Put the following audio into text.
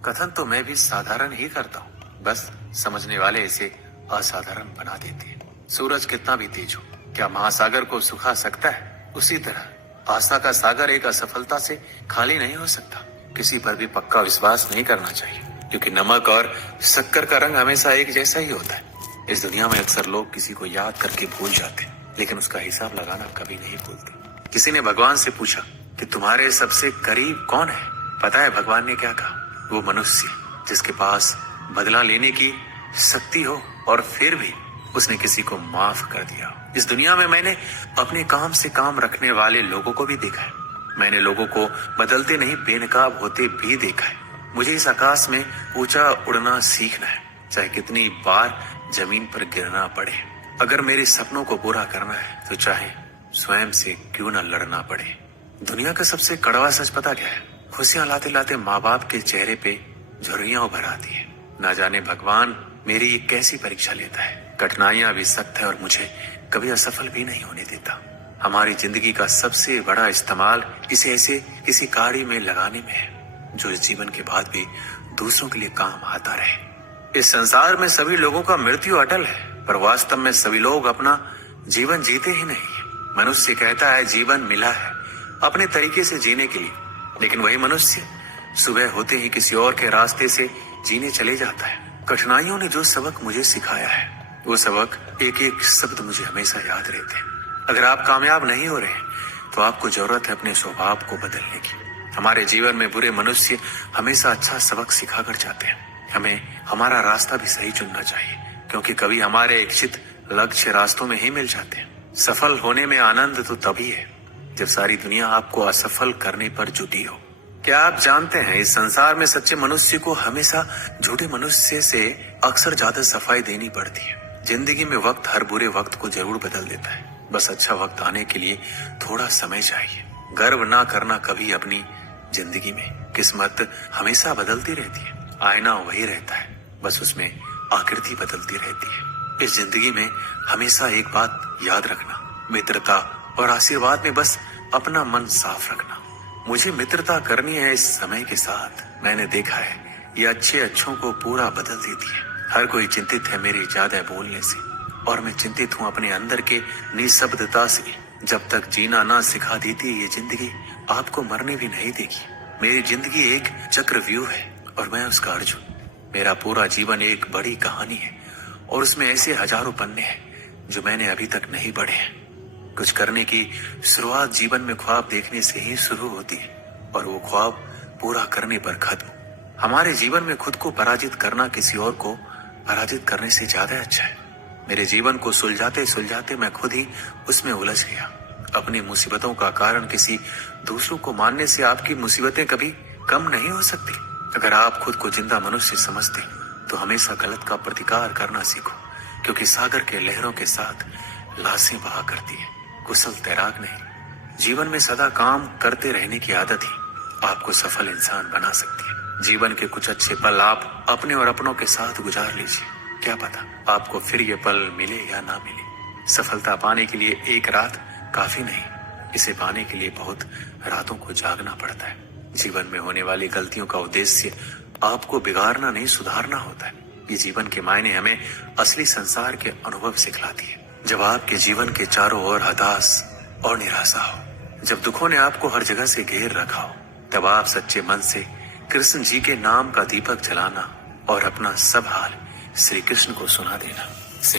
कथन तो मैं भी साधारण ही करता हूँ, बस समझने वाले इसे असाधारण बना देते हैं। सूरज कितना भी तेज हो, क्या महासागर को सुखा सकता है? उसी तरह आस्था का सागर एक असफलता से खाली नहीं हो सकता। किसी पर भी पक्का विश्वास नहीं करना चाहिए, क्योंकि नमक और शक्कर का रंग हमेशा एक जैसा ही होता है। इस दुनिया में अक्सर लोग किसी को याद करके भूल जाते हैं, लेकिन उसका हिसाब लगाना कभी नहीं भूलते। किसी ने भगवान से पूछा कि तुम्हारे सबसे करीब कौन है? पता है भगवान ने क्या कहा? वो मनुष्य जिसके पास बदला लेने की शक्ति हो और फिर भी उसने किसी को माफ कर दिया। इस दुनिया में मैंने अपने काम से काम रखने वाले लोगों को भी देखा है। मैंने लोगों को बदलते नहीं बेनकाब होते भी देखा है। मुझे इस आकाश में ऊंचा उड़ना सीखना है, चाहे कितनी बार जमीन पर गिरना पड़े। अगर मेरे सपनों को पूरा करना है तो चाहे स्वयं से क्यों न लड़ना पड़े। दुनिया का सबसे कड़वा सच पता क्या है? खुशियां लाते लाते माँ बाप के चेहरे पे झुर्रियां उभर आती है। ना जाने भगवान मेरी ये कैसी परीक्षा लेता है। कठिनाइयां भी सख्त है और मुझे कभी असफल भी नहीं होने देता। हमारी जिंदगी का सबसे बड़ा इस्तेमाल इसे ऐसे किसी कार्य में लगाने में है जो इस जीवन के बाद भी दूसरों के लिए काम आता रहे। इस संसार में सभी लोगों का मृत्यु अटल है, पर वास्तव में सभी लोग अपना जीवन जीते ही नहीं। मनुष्य कहता है जीवन मिला है अपने तरीके से जीने के लिए, लेकिन वही मनुष्य सुबह होते ही किसी और के रास्ते से जीने चले जाता है। कठिनाइयों ने जो सबक मुझे सिखाया है, वो सबक एक एक शब्द मुझे हमेशा याद रहते हैं। अगर आप कामयाब नहीं हो रहे तो आपको जरूरत है अपने स्वभाव को बदलने की। हमारे जीवन में बुरे मनुष्य हमेशा अच्छा सबक सिखा कर जाते हैं। हमें हमारा रास्ता भी सही चुनना चाहिए, क्योंकि कभी हमारे इच्छित लक्ष्य रास्तों में ही मिल जाते हैं। सफल होने में आनंद तो तभी है जब सारी दुनिया आपको असफल करने पर जुटी हो। क्या आप जानते हैं इस संसार में सच्चे मनुष्य को हमेशा झूठे मनुष्य से अक्सर ज्यादा सफाई देनी पड़ती है। जिंदगी में वक्त हर बुरे वक्त को जरूर बदल देता है, बस अच्छा वक्त आने के लिए थोड़ा समय चाहिए। गर्व ना करना कभी अपनी जिंदगी में। किस्मत हमेशा बदलती रहती है, आईना वही रहता है, बस उसमें आकृति बदलती रहती है। इस जिंदगी में हमेशा एक बात याद रखना, मित्रता और आशीर्वाद में बस अपना मन साफ रखना। मुझे मित्रता करनी है इस समय के साथ। मैंने देखा है ये अच्छे अच्छों को पूरा बदल देती है। हर कोई चिंतित है मेरे ज्यादा बोलने से, और मैं चिंतित हूँ अपने अंदर के निशब्दता से। जब तक जीना ना सिखा देती ये जिंदगी, आपको मरने भी नहीं देगी। मेरी जिंदगी एक चक्रव्यूह है और मैं उसका अर्जुन। मेरा पूरा जीवन एक बड़ी कहानी है और उसमें ऐसे हजारों पन्ने हैं जो मैंने अभी तक नहीं पढ़े हैं। कुछ करने की शुरुआत जीवन में ख्वाब देखने से ही शुरू होती है, और वो ख्वाब पूरा करने पर खत्म। हमारे जीवन में खुद को पराजित करना किसी और को पराजित करने से ज्यादा अच्छा है। मेरे जीवन को सुलझाते सुलझाते मैं खुद ही उसमें उलझ गया। अपनी मुसीबतों का कारण किसी दूसरों को मानने से आपकी मुसीबतें कभी कम नहीं हो सकती। अगर आप खुद को जिंदा मनुष्य समझते तो हमेशा गलत का प्रतिकार करना सीखो, क्योंकि सागर के लहरों के साथ लाशें बहा करती है, कुशल तैराक नहीं। जीवन में सदा काम करते रहने की आदत ही आपको सफल इंसान बना सकती है। जीवन के कुछ अच्छे पल आप अपने और अपनों के साथ गुजार लीजिए। क्या पता आपको फिर ये पल मिले या ना मिले। सफलता पाने के लिए एक रात काफी नहीं, इसे पाने के लिए बहुत रातों को जागना पड़ता है। जीवन में होने वाली गलतियों का उद्देश्य आपको बिगाड़ना नहीं, सुधारना होता है। ये जीवन के मायने हमें असली संसार के अनुभव सिखलाती है। जब आपके जीवन के चारों ओर हताश और निराशा हो, जब दुखों ने आपको हर जगह से घेर रखा हो, तब आप सच्चे मन से कृष्ण जी के नाम का दीपक जलाना और अपना सब हाल श्री कृष्ण को सुना देना।